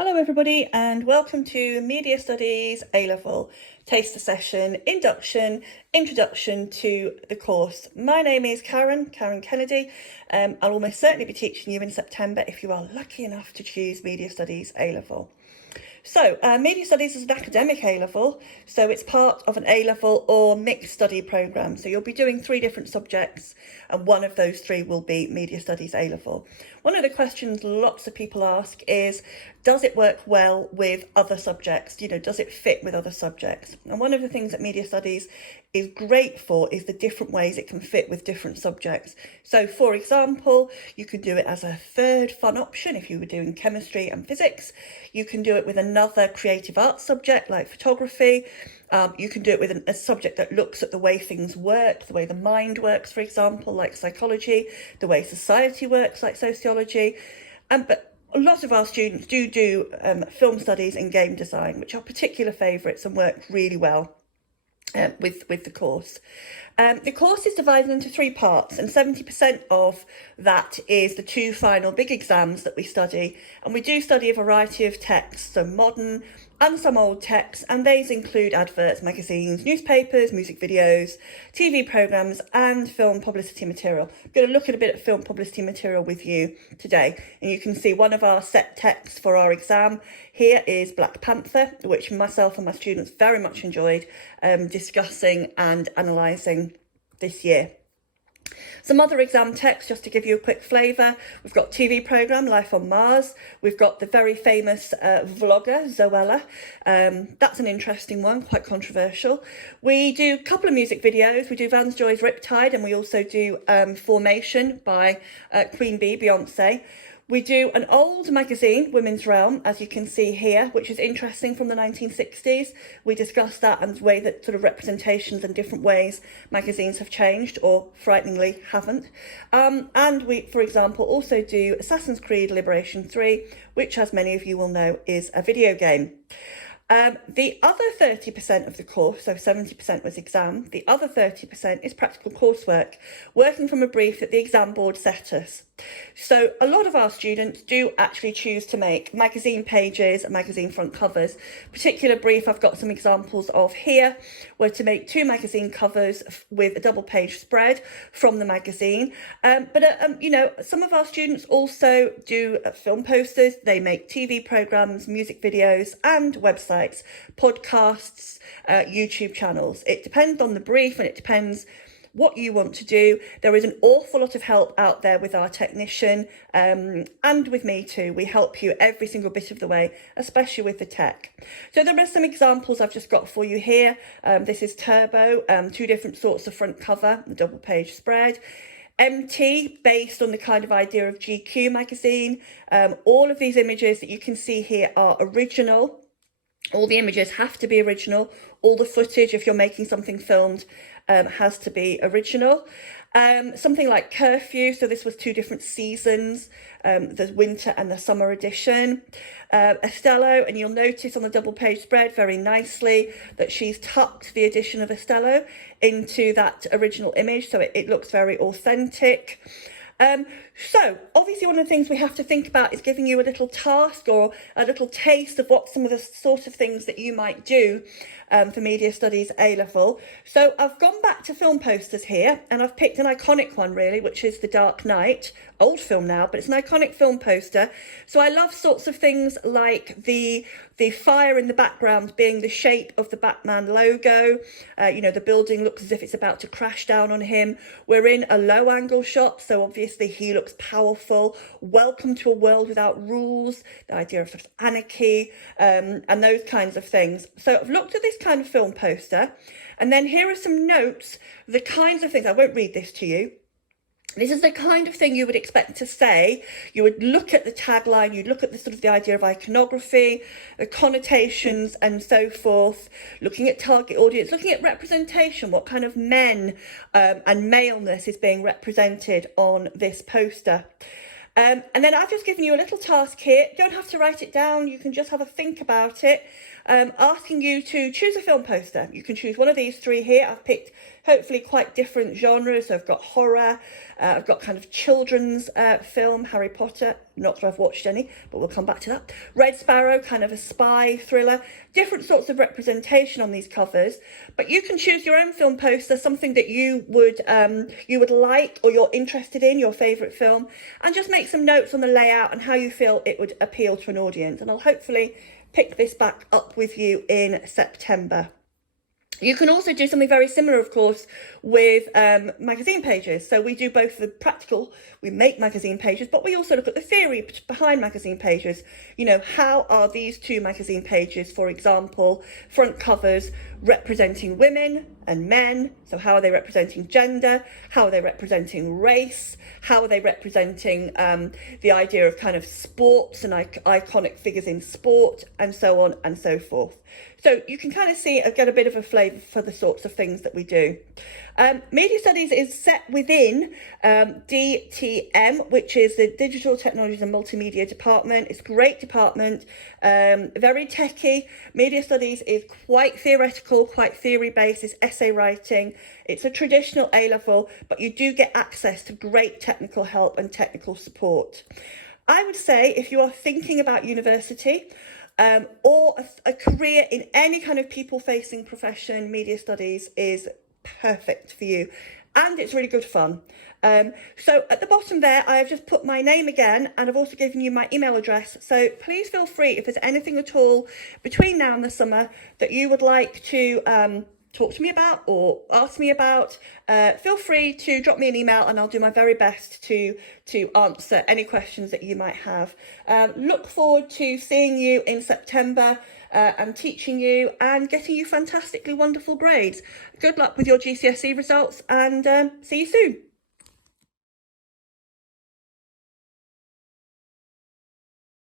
Hello everybody and welcome to Media Studies A-Level Taster Session Induction Introduction to the course. My name is Karen Kennedy. I'll almost certainly be teaching you in September if you are lucky enough to choose Media Studies A-Level. So, Media Studies is an academic A-Level, so it's part of an A-Level or mixed study programme. So you'll be doing 3 different subjects, and one of those 3 will be Media Studies A-Level. One of the questions lots of people ask is, does it work well with other subjects? You know, does it fit with other subjects? And one of the things that Media Studies is great for is the different ways it can fit with different subjects. So, for example, you could do it as a third fun option if you were doing chemistry and physics. You can do it with another creative arts subject like photography. You can do it with a subject that looks at the way things work, the way the mind works, for example, like psychology, the way society works, like sociology. But a lot of our students do film studies and game design, which are particular favourites and work really well with the course. The course is divided into 3 parts, and 70% of that is the 2 final big exams that we study. And we do study a variety of texts, so modern and some old texts, and these include adverts, magazines, newspapers, music videos, TV programmes and film publicity material. I'm going to look at a bit of film publicity material with you today, and you can see one of our set texts for our exam here is Black Panther, which myself and my students very much enjoyed discussing and analysing this year. Some other exam text, just to give you a quick flavour. We've got TV programme, Life on Mars. We've got the very famous vlogger, Zoella. That's an interesting one, quite controversial. We do a couple of music videos. We do Vance Joy's Riptide, and we also do Formation by Queen Bee, Beyonce. We do an old magazine, Women's Realm, as you can see here, which is interesting, from the 1960s. We discussed that and the way that sort of representations and different ways magazines have changed, or frighteningly haven't. And we, for example, also do Assassin's Creed Liberation 3, which, as many of you will know, is a video game. The other 30% of the course, so 70% was exam, the other 30% is practical coursework, working from a brief that the exam board set us. So a lot of our students do actually choose to make magazine pages, magazine front covers. Particular brief I've got some examples of here were to make 2 magazine covers with a double page spread from the magazine. You know, some of our students also do film posters. They make TV programmes, music videos and websites, podcasts, YouTube channels. It depends on the brief and it depends what you want to do. There is an awful lot of help out there with our technician and with me too. We help you every single bit of the way, especially with the tech. So there are some examples I've just got for you here. This is Turbo, 2 different sorts of front cover, the double page spread. MT, based on the kind of idea of GQ magazine. All of these images that you can see here are original. All the images have to be original. All the footage, if you're making something filmed, has to be original. Something like Curfew, so this was 2 different seasons, the winter and the summer edition. Estello, and you'll notice on the double page spread very nicely that she's tucked the edition of Estello into that original image, so it looks very authentic. So obviously one of the things we have to think about is giving you a little task or a little taste of what some of the sort of things that you might do for Media Studies A-Level. So I've gone back to film posters here, and I've picked an iconic one really, which is The Dark Knight. Old film now, but it's an iconic film poster. So I love sorts of things like the fire in the background being the shape of the Batman logo. You know, the building looks as if it's about to crash down on him. We're in a low angle shot, so obviously he looks powerful. Welcome to a world without rules, the idea of sort of anarchy, and those kinds of things. So I've looked at this kind of film poster, and then here are some notes, the kinds of things, I won't read this to you. This is the kind of thing you would expect to say. You would look at the tagline, you'd look at the sort of the idea of iconography, the connotations and so forth, looking at target audience, looking at representation, what kind of men and maleness is being represented on this poster. And then I've just given you a little task here. You don't have to write it down, you can just have a think about it. asking you to choose a film poster. You can choose one of these three here. I've picked hopefully quite different genres. So I've got horror, I've got kind of children's film, Harry Potter, not that I've watched any, but we'll come back to that. Red Sparrow, kind of a spy thriller, different sorts of representation on these covers. But you can choose your own film poster, something that you would like or you're interested in, your favourite film, and just make some notes on the layout and how you feel it would appeal to an audience. And I'll hopefully pick this back up with you in September. You can also do something very similar, of course, with magazine pages. So we do both the practical, we make magazine pages, but we also look at the theory behind magazine pages. You know, how are these two magazine pages, for example, front covers representing women and men? So how are they representing gender? How are they representing race? How are they representing the idea of kind of sports and iconic figures in sport, and so on and so forth. So you can kind of see, get a bit of a flavour for the sorts of things that we do. Media Studies is set within DTM, which is the Digital Technologies and Multimedia Department. It's a great department, very techy. Media Studies is quite theoretical, quite theory-based. It's essay writing. It's a traditional A-level, but you do get access to great technical help and technical support. I would say if you are thinking about university, or a career in any kind of people-facing profession, Media Studies is perfect for you, and it's really good fun. So at the bottom there, I have just put my name again, and I've also given you my email address. So please feel free, if there's anything at all between now and the summer that you would like to talk to me about or ask me about, feel free to drop me an email, and I'll do my very best to answer any questions that you might have. Look forward to seeing you in September and teaching you and getting you fantastically wonderful grades. Good luck with your GCSE results, and see you soon.